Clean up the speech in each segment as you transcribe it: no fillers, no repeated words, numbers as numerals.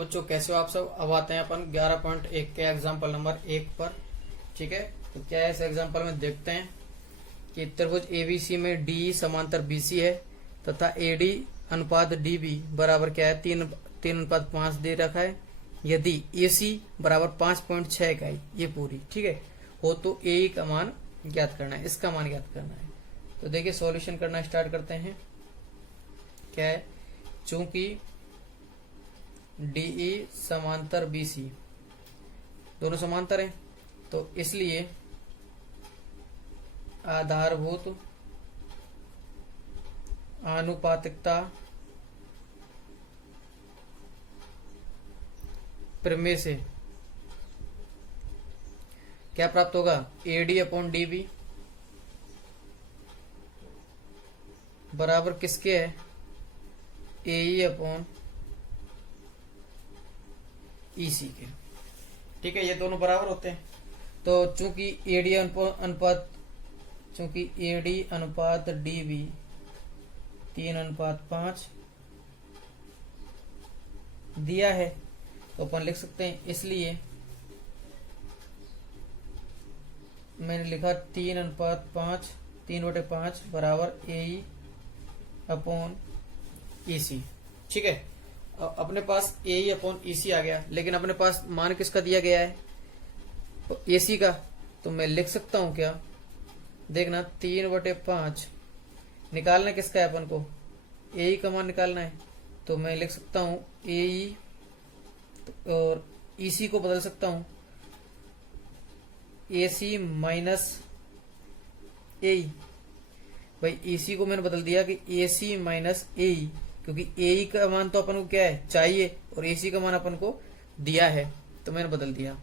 Hello बच्चों, कैसे हो आप सब। अब आते हैं अपन 11.1 के एग्जाम्पल नंबर 1 पर। ठीक है, तो क्या है इस एग्जाम्पल में देखते हैं कि त्रिभुज एबीसी में डी समांतर बीसी है तथा एडी अनुपात डीबी बराबर क्या है 3:5 दे रखा है। यदि एसी बराबर 5.6 इकाई ये पूरी ठीक है हो तो ए का मान ज्ञात करना है, इसका मान ज्ञात करना है। तो देखिए सॉल्यूशन करना स्टार्ट करते हैं। क्या है, चूंकि डीई समांतर बीसी दोनों समांतर हैं तो इसलिए आधारभूत आनुपातिकता प्रमेय से क्या प्राप्त होगा, एडी अपॉन डीबी बराबर किसके है, एई अपॉन ईसी के। ठीक है, ये दोनों बराबर होते हैं। तो चूंकि एडी अनुपात डीबी 3:5 दिया है तो अपन लिख सकते हैं, इसलिए मैंने लिखा 3:5 3/5 बराबर ए अपॉन ईसी। ठीक है, अपने पास ए अपॉन ईसी आ गया, लेकिन अपने पास मान किसका दिया गया है, एसी का। तो मैं लिख सकता हूं क्या, देखना 3/5 निकालना किसका है अपन को, ए का मान निकालना है। तो मैं लिख सकता हूं ए और ईसी को बदल सकता हूं एसी माइनस ए। भाई ईसी को मैंने बदल दिया कि एसी माइनस ए, क्योंकि ए का मान तो अपन को क्या है चाहिए और एसी का मान अपन को दिया है, तो मैंने बदल दिया।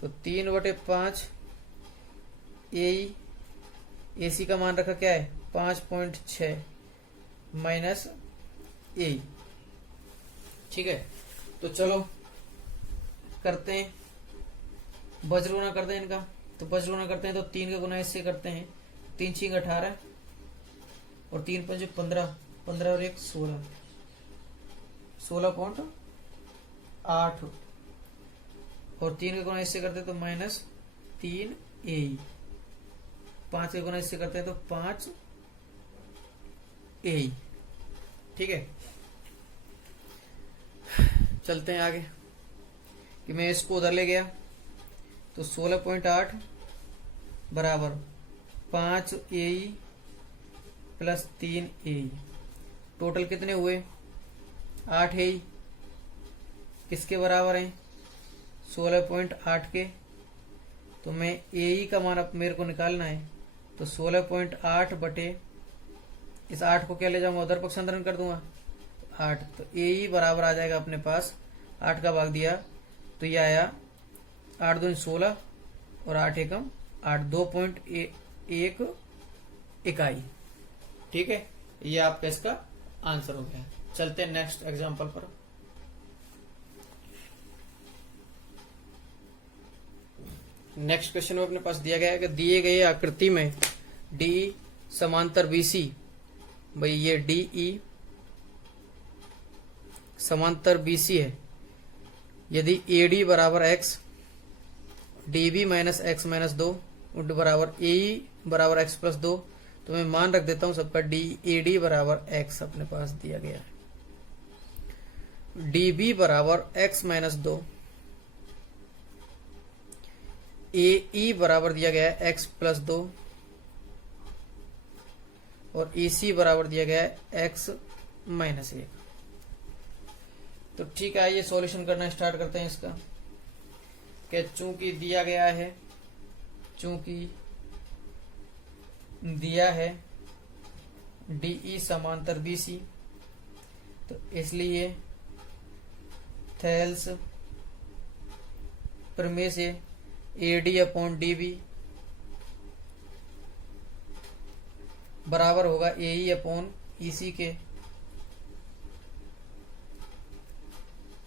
तो 3/5 एसी का मान रखा क्या है 5.6 माइनस ए। ठीक है, तो चलो करते हैं, बजरूना करते हैं इनका। तो बजरूना करते हैं तो 3 का गुना इससे करते हैं, 3 6 18 और 3 5 15 15 और 1 16 16.8 और 3 का गुना इससे करते हैं तो -3 ए। 5 का गुना इससे करते हैं तो 5 ए। ठीक है, चलते हैं आगे कि मैं इसको उधर ले गया तो 16.8 बराबर 5 ए प्लस 3 ए। टोटल कितने हुए 8 ए, किसके बराबर है 16.8 के। तो मैं ए का मान अब मेरे को निकालना है, तो 16.8 बटे इस 8 को क्या ले जाऊंगा उधर पक्षांतरण कर दूंगा 8। तो ए बराबर आ जाएगा अपने पास, 8 का भाग दिया तो ये आया 8 2 16 और 8 एकम 8 2.1 इकाई। ठीक है, ये आपका इसका आंसर हो गया। चलते हैं नेक्स्ट एग्जांपल पर। नेक्स्ट क्वेश्चन में अपने पास दिया गया है कि दिए गए आकृति में डी समांतर बीसी, भाई ये डीई समांतर बीसी है। यदि एडी बराबर x dB minus x minus 2 बराबर ए बराबर एक्स प्लस 2, तो मैं मान रख देता हूं सबका डी एडी बराबर एक्स अपने पास दिया गया है, डीबी बराबर एक्स माइनस 2, ए बराबर दिया गया है एक्स प्लस 2 और ईसी बराबर दिया गया है एक्स माइनस 1। तो ठीक है, आइए सॉल्यूशन करना स्टार्ट करते हैं इसका। कि चूंकि दिया गया है, चूंकि दिया है डीई समांतर बीसी, तो इसलिए थेल्स प्रमेय से एडी अपॉन डीबी बराबर होगा एई अपॉन ईसी के।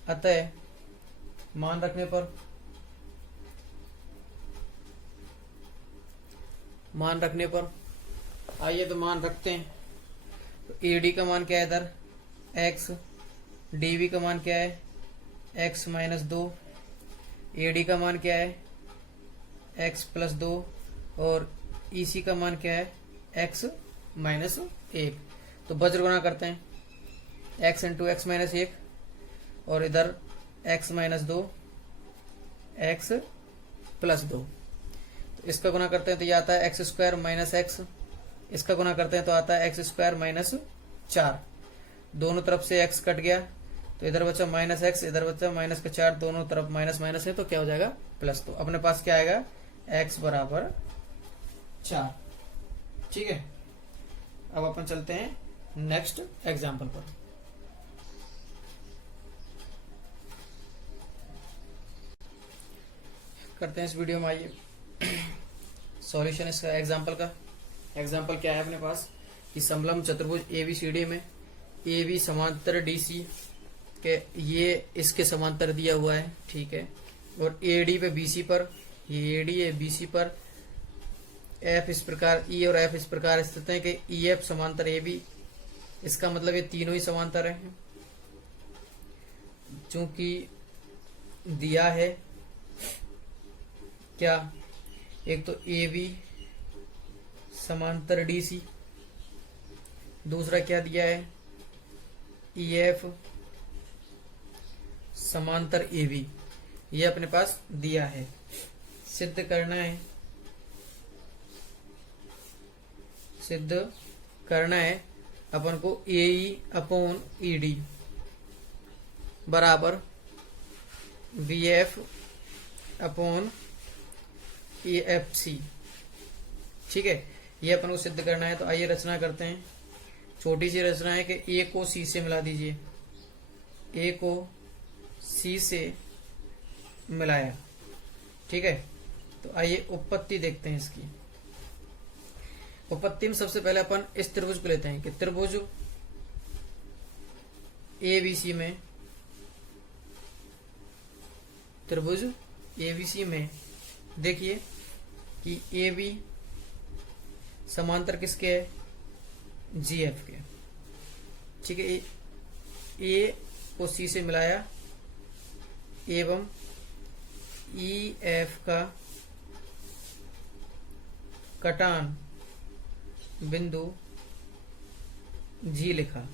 अतः मान रखने पर आइए तो मान रखते हैं। तो एडी का मान क्या है इधर एक्स, डीवी का मान क्या है x माइनस 2, AD का मान क्या है x प्लस 2 और EC का मान क्या है x माइनस 1। तो वज्र गुणा करते हैं x इंटू एक्स माइनस 1 और इधर x माइनस 2 x प्लस 2। तो इसका गुणा करते हैं तो ये आता है एक्स स्क्वायर माइनस एक्स, इसका गुणा करते हैं तो आता है एक्स स्क्वायर माइनस 4। दोनों तरफ से x कट गया तो इधर बचा माइनस एक्स, इधर बचा माइनस का 4, दोनों तरफ माइनस माइनस है तो क्या हो जाएगा प्लस। तो अपने पास क्या आएगा x बराबर 4। ठीक है, अब अपन चलते हैं नेक्स्ट एग्जाम्पल पर। करते हैं इस वीडियो में, आइए सॉल्यूशन इसका एग्जाम्पल का। एग्जाम्पल क्या है अपने पास कि समलंब चतुर्भुज ABCD में AB समांतर DC के ये इसके समांतर दिया हुआ है, ठीक है, और AD पे BC पर, ये AD है BC पर F इस प्रकार, E और F इस प्रकार स्थित है कि EF समांतर AB, इसका मतलब ये तीनों ही समांतर है। चूंकि दिया है क्या, एक तो AB समांतर DC, दूसरा क्या दिया है EF समांतर AB, ये अपने पास दिया है। सिद्ध करना है, सिद्ध करना है अपन को AE अपॉन ED बराबर BF अपॉन AFC। ठीक है, ये अपन को सिद्ध करना है। तो आइए रचना करते हैं। छोटी सी रचना है कि A को C से मिला दीजिए, A को C से मिलाया, ठीक है। तो आइए उपपत्ति देखते हैं इसकी। उपपत्ति में सबसे पहले अपन इस त्रिभुज को लेते हैं कि त्रिभुज ABC में, त्रिभुज ABC में देखिए कि AB समांतर किसके है GF के, ठीक है। A को C से मिलाया एवं EF का कटान बिंदु G लिखा,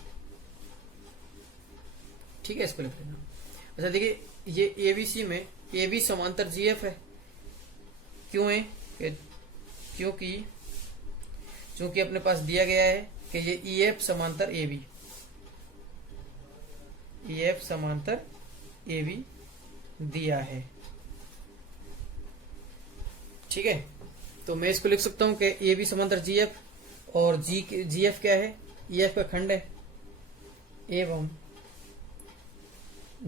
ठीक है, इसको लिख लेना। अच्छा देखिए, ये ABC में AB समांतर GF है, क्यों है क्योंकि अपने पास दिया गया है कि ये EF समांतर AB, EF समांतर AB दिया है, ठीक है। तो मैं इसको लिख सकता हूं कि AB समांतर GF और GF क्या है EF का खंड है एवं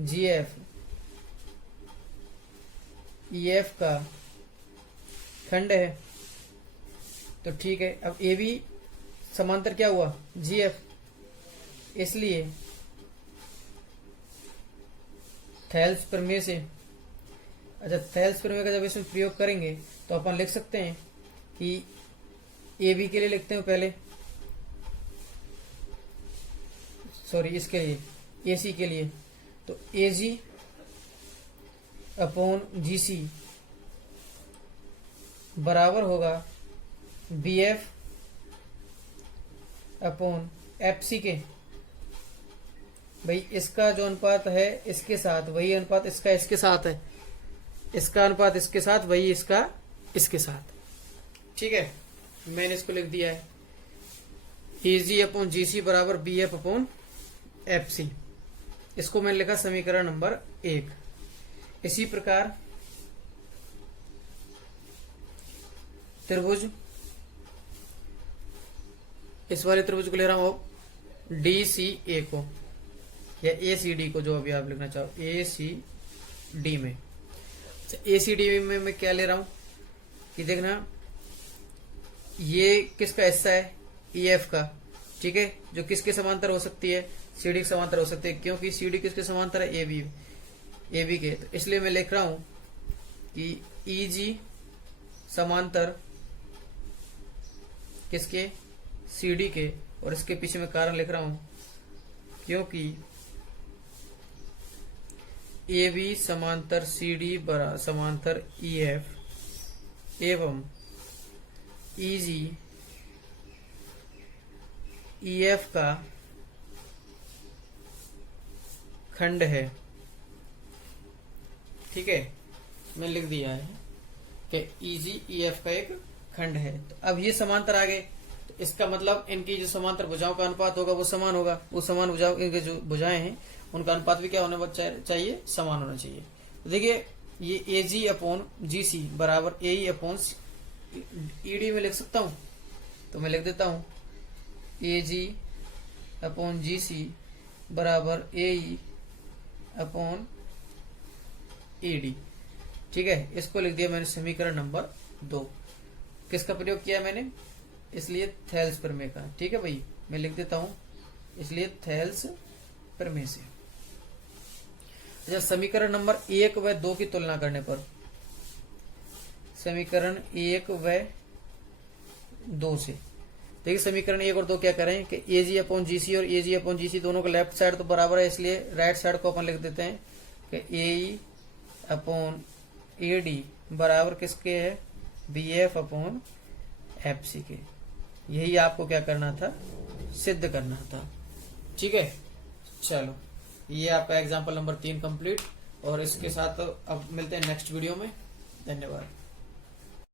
GF EF का खंड है। तो ठीक है, अब AB समांतर क्या हुआ GF, इसलिए थेल्स प्रमेय से, अच्छा थेल्स प्रमेय का जब इसमें प्रयोग करेंगे तो अपन लिख सकते हैं कि AB के लिए लिखते हैं पहले, सॉरी इसके लिए AC के लिए, तो AG अपॉन GC बराबर होगा BF अपॉन FC के। भाई इसका जो अनुपात है इसके साथ वही अनुपात इसका इसके साथ है, इसका अनुपात इसके साथ वही इसका इसके साथ, ठीक है। मैंने इसको लिख दिया है AG अपॉन GC बराबर BF अपॉन FC, इसको मैंने लिखा समीकरण नंबर 1। इसी प्रकार त्रिभुज, इस वाले त्रिभुज को ले रहा हूं DCA को या ACD को, जो अभी आप लिखना चाहो ACD में। ACD में मैं क्या ले रहा हूं कि देखना, ये किसका हिस्सा है EF का, ठीक है, जो किसके समांतर हो सकती है CD के समांतर हो सकती है, क्योंकि CD किसके समांतर है AB के। तो इसलिए मैं लिख रहा हूं कि EG समांतर किसके CD के, और इसके पीछे मैं कारण लिख रहा हूं क्योंकि ए बी समांतर सी डी समांतर ई एफ एवं ई जी ई एफ का खंड है। ठीक है, मैं लिख दिया है कि ईजी ई एफ का एक खंड है। तो अब ये समांतर आ गए, तो इसका मतलब इनकी जो समांतर भुजाओं का अनुपात होगा वो समान होगा। वो समान भुजाओं, इनके जो भुजाएं हैं उनका अनुपात भी क्या होना चाहिए, समान होना चाहिए। तो देखिए ये ए जी अपॉन जी सी बराबर ए ई अपॉन ई डी में लिख सकता हूं, तो मैं लिख देता हूं ए जी अपॉन जी सी बराबर ए ई अपॉन ई डी। ठीक है, इसको लिख दिया मैंने समीकरण नंबर 2। किसका प्रयोग किया मैंने, इसलिए थेल्स प्रमेय का। ठीक है भाई, मैं लिख देता हूं इसलिए थेल्स प्रमेय से। अच्छा, समीकरण नंबर 1 व 2 की तुलना करने पर, समीकरण 1 व 2 से देखिए, समीकरण 1 और 2 क्या करें कि ए जी अपॉन जी सी और ए जी अपॉन जी सी दोनों का लेफ्ट साइड तो बराबर है, इसलिए राइट साइड को अपन लिख देते हैं कि ए ई अपॉन ए डी बराबर किसके है, B F upon F C के। यही आपको क्या करना था, सिद्ध करना था। ठीक है, चलो ये आपका एग्जाम्पल नंबर 3 कंप्लीट, और इसके साथ अब मिलते हैं नेक्स्ट वीडियो में। धन्यवाद।